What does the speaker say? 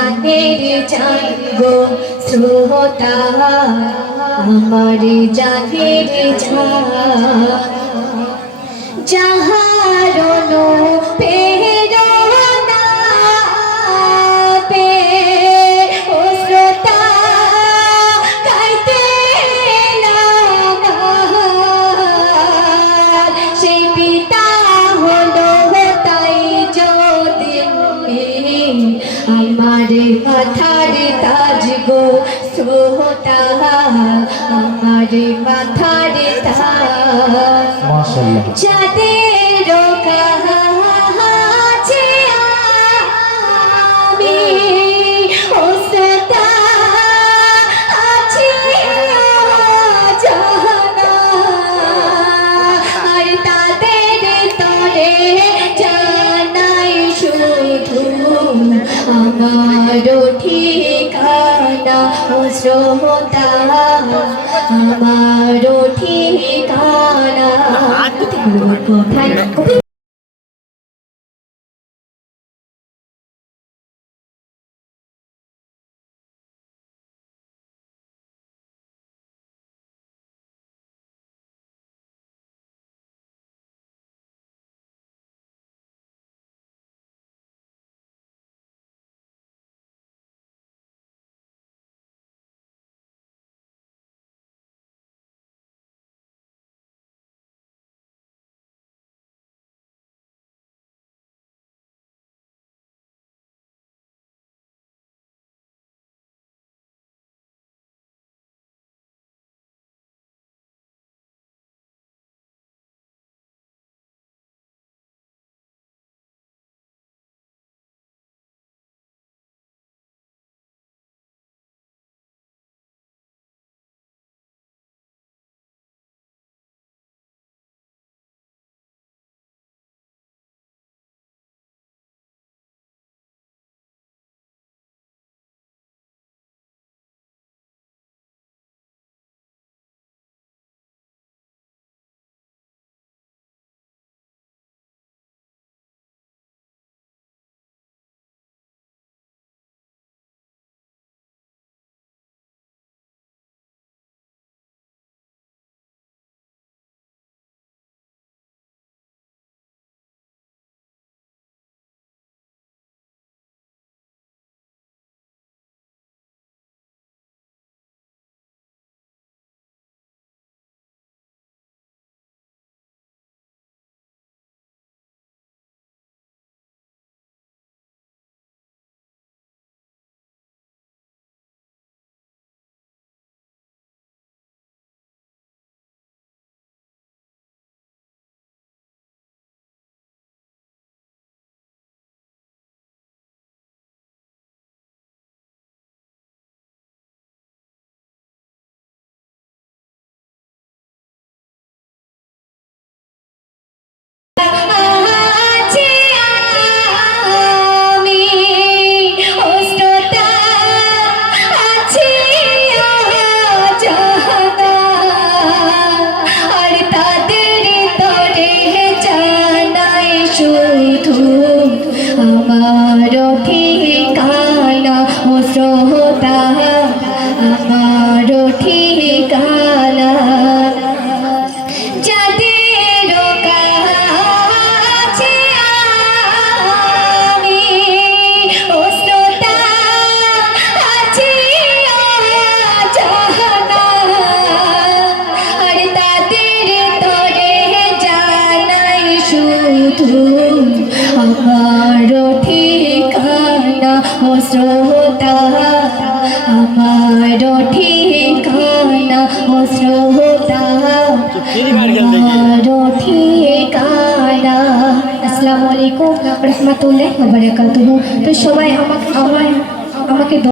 জানের জানগো শ্রোতা আমার জানের জান যাহারণ প্রেরণা আমার মাথার তাজ গো শ্রোতা আমার মাথার তাজ যাদের কাছে আমার ঠিকানা শ্রমতা শ্রোতা আমার ঠিকানা। কোথায় অস্ত্রতা আমার ঠিকানা অস্ত্রতা আমার ঠিকানা। আসসালামু আলাইকুম রহমতুল্লাহ বারাকাতুহু। তো সবাই আমাকে আমার আমাকে